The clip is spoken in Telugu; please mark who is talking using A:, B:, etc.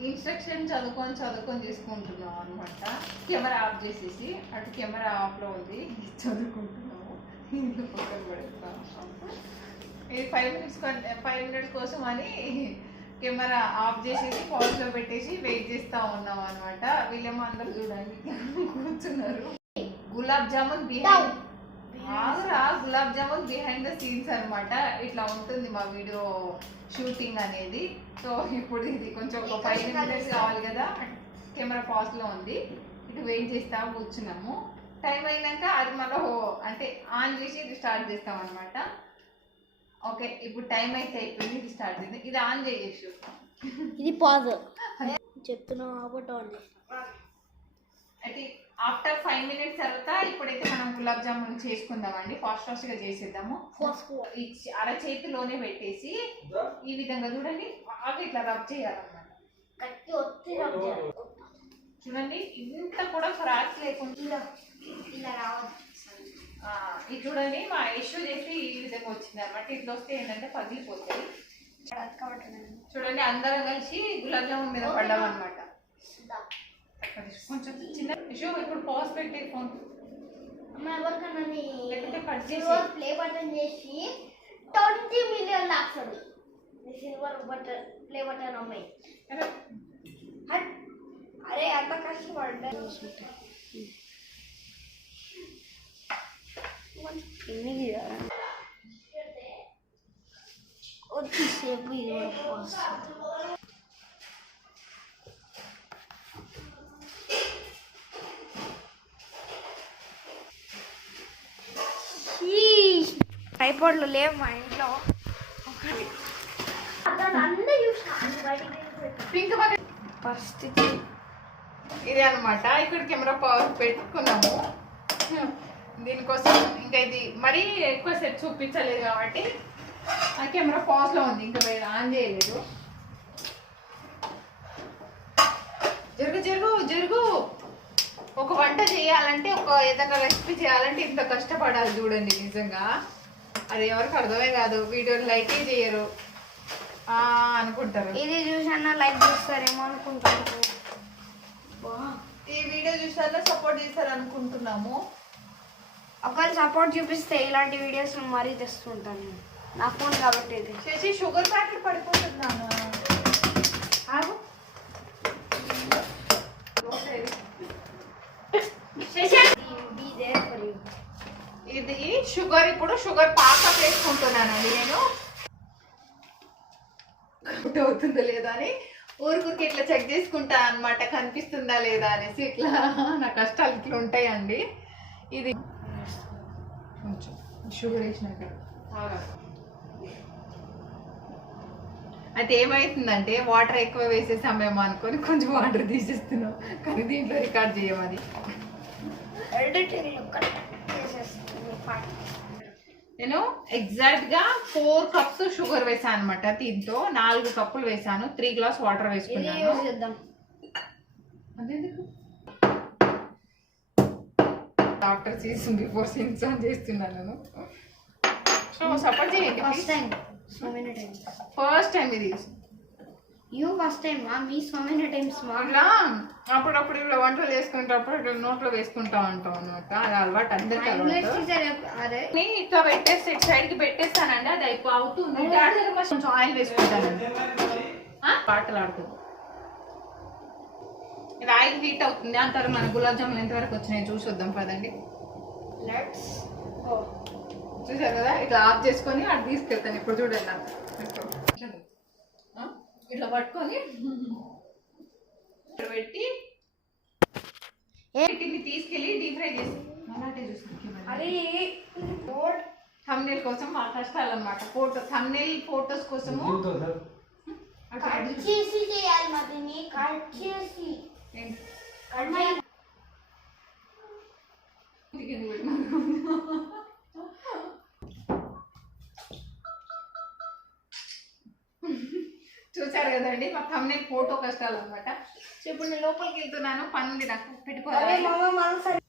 A: ఇన్స్ట్రక్షన్ చదువుకొని చదువుకొని చేసుకుంటున్నాం అనమాట కెమెరా ఆఫ్ చేసేసి అటు కెమెరా ఆఫ్లో ఉంది. చదువుకుంటున్నాము ఇంట్లో పక్కన పడేస్తాము ఇది ఫైవ్ మినిట్స్ ఫైవ్ మినిట్స్ కోసం అని కెమెరా ఆఫ్ చేసేసి పాజ్లో పెట్టేసి వెయిట్ చేస్తా ఉన్నాం అనమాట వీళ్ళేమో అందరు చూడండి. కూర్చున్నారు. గులాబ్ జామున్ బిహార్ ఆగురా gulab jamun behind the scenes అన్నమాట. ఇట్లా ఉంటుంది మా వీడియో షూటింగ్ అనేది. సో ఇప్పుడు ఇది కొంచెం ఒక ఫైవ్ మినిట్స్ కావాలి కదా. కెమెరా పాజ్లో ఉంది. ఇటు వెయిట్ చేస్తా కూర్చున్నాము. టైం అయినాక అది మళ్ళీ అంటే ఆన్ చేసి ఇది స్టార్ట్ చేస్తాం అనమాట ఓకే ఇప్పుడు టైం అయితే అయిపోయింది ఇది స్టార్ట్ చేద్దాం. ఇది ఆన్ చేసేసి
B: ఇది పాజ్ చెప్తున్నావు కాబట్టి ఆన్
A: అయితే ఆఫ్టర్ ఫైవ్ మినిట్స్ తర్వాత ఇప్పుడైతే గులాబ్ జామున్ చేసుకుందామండి. ఫాస్ట్ ఫాస్ట్గా చేసేద్దాము. ఈ చ- అరచేతిలోనే పెట్టేసి ఈ విధంగా చూడండి. బాగా ఇట్లా రబ్ చేయాలన్నమాట. చూడండి ఇంత కూడా క్రాక్స్ లేకుండా
B: ఇలా
A: ఆ, ఇది చూడండి మా ఇష్యూ చేసి ఈ విధంగా వచ్చింది అనమాట ఇట్లా వస్తే ఏంటంటే పగిలిపోతాయి. చూడండి అందరం కలిసి గులాబ్ జామున్ మీద పడ్డాం అనమాట కొంచెం చిన్న ఇష్యూ ఇప్పుడు పాజ్ పెట్టే ఫోన్.
B: ఎవరికన్నా ప్లే బటన్ చేసి. ట్వంటీ మిలియన్ లాక్స్తుంది సిల్వర్ బటన్ ప్లే బటన్ అమ్మాయి. హట్. అరే అంత కష్టపడ్డా? కొద్దిసేపు ఇది కూడా ట్రైపాడ్లు లేవు మా ఇంట్లో. పరిస్థితి
A: ఇది అనమాట ఇక్కడ కెమెరా పవర్ పెట్టుకున్నాము. దీనికోసం ఇంకా ఇది మరీ ఎక్కువ సెట్ చూపించలేదు కాబట్టి ఆ కెమెరా పాజ్లో ఉంది. ఇంకా వేరే ఆన్ చేయలేదు. జరుగు జరుగు జరుగు. ఒక వంట చేయాలంటే ఒక ఏదైనా రెసిపీ చేయాలంటే ఇంత కష్టపడాలి చూడండి నిజంగా. అది ఎవరికి అర్థమే కాదు. వీడియోని లైకే చేయరు. అనుకుంటారు.
B: ఇది చూసన్నా లైక్ చేస్తారేమో అనుకుంటాను
A: ఈ వీడియో చూసారా సపోర్ట్ చేస్తారు అనుకుంటున్నాము.
B: ఒకవేళ సపోర్ట్ చూపిస్తే ఇలాంటి వీడియోస్ మరీ తెస్తుంటాను. నా ఫోన్ కాబట్టి ఇది.
A: చేసి షుగర్ ప్యాకెట్ పడిపోతున్నాను షుగర్ ఇప్పుడు షుగర్ పాకం వేసుకుంటున్నానండి నేను. అవుట్ అవుతుందో లేదా అని ఊరికి ఇట్లా చెక్ చేసుకుంటా అనమాట కనిపిస్తుందా లేదా అనేసి ఇట్లా నా కష్టాలు ఇట్లా ఉంటాయండి. ఇది కొంచెం షుగర్ వేసినాక. అయితే ఏమవుతుందంటే వాటర్ ఎక్కువ వేసేసామేమో అనుకొని కొంచెం వాటర్ తీసేస్తున్నాం. కానీ దీంట్లో రికార్డ్ చేయమని. నేను ఎగ్జాక్ట్గా ఫోర్ కప్స్ షుగర్ వేసాను అనమాట దీంతో. నాలుగు కప్పులు వేసాను. త్రీ గ్లాస్ వాటర్ వేసుకున్నాను. Doctor season before scenes on చేస్తున్నాను నేను. సో సపోర్ట్ చేయండి
B: ఫస్ట్ టైం
A: ఫస్ట్ టైం ఇది.
B: యూ ఫస్ట్ టైం మా మీ సో మెనీ టైమ్స్ మా
A: అట్లా? అప్పుడప్పుడు ఇలా వంటలు వేసుకుంటప్పుడు ఇట్లా నోట్లో వేసుకుంటా ఉంటాం అనమాట అది అలవాటు అందరికి ఇట్లా పెట్టేసి సైడ్కి పెట్టేస్తానండి అది అయిపో అవుతుంది. కొంచెం ఆయిల్ వేసుకుంటానండి? పాటలు ఆడుతుంది ఇది ఆయిల్ హీట్ అవుతుంది. అంటారు మన గులాబ్ జామున్ ఎంతవరకు వచ్చినాయి చూసి వద్దాం పదండి
B: లెట్స్
A: చూసారు కదా? ఇట్లా ఆఫ్ చేసుకొని అటు తీసుకెళ్తాను. ఇప్పుడు చూడండి నాకు. ఇట్లా. పట్టుకొని పెట్టి వీటిని తీసుకెళ్ళి డీప్ ఫ్రై చేసి. చూస్తాను
B: అరే!
A: థంబ్నెయిల్ కోసం మా కష్టాలు అనమాట ఫోటో థంబ్నెయిల్ ఫోటోస్ కోసము
B: కట్ చేసి చేయాలి మధ్యని కట్ చేసి.
A: చూసారు కదండి మా థంబ్నెయిల్ ఫోటో కష్టాలు అనమాట సో ఇప్పుడు నేను లోపలికి వెళ్తున్నాను పని ఉంది నాకు పెట్టుకోవాలి.